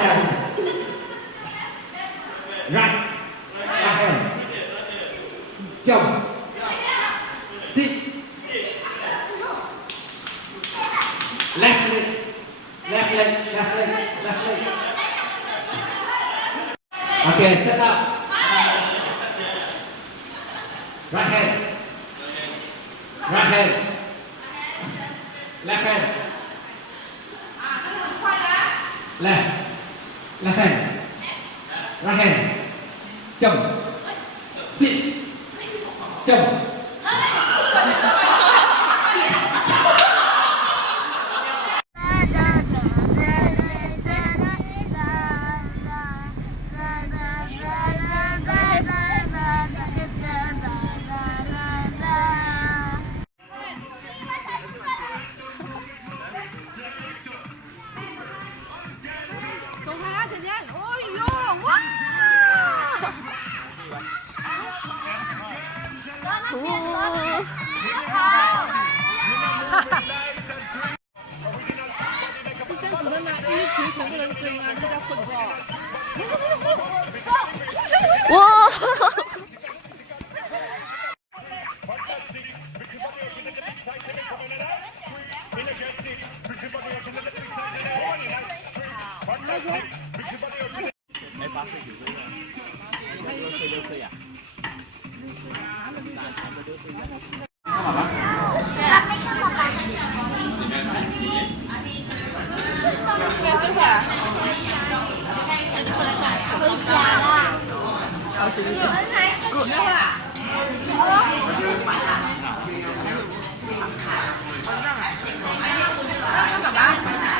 Right. Right. Chồng. Sit. Left leg. Left leg. Left leg. Left leg. Okay, stand up. Right hand. Right hand. Left hand. Left. Left hand. Right hand. Chồng. Sit. Chồng. Số 2 á, Trần Nhân. Ôi dồi, wow.政府的马一群全部人追啊，这叫混撞。哇！干嘛？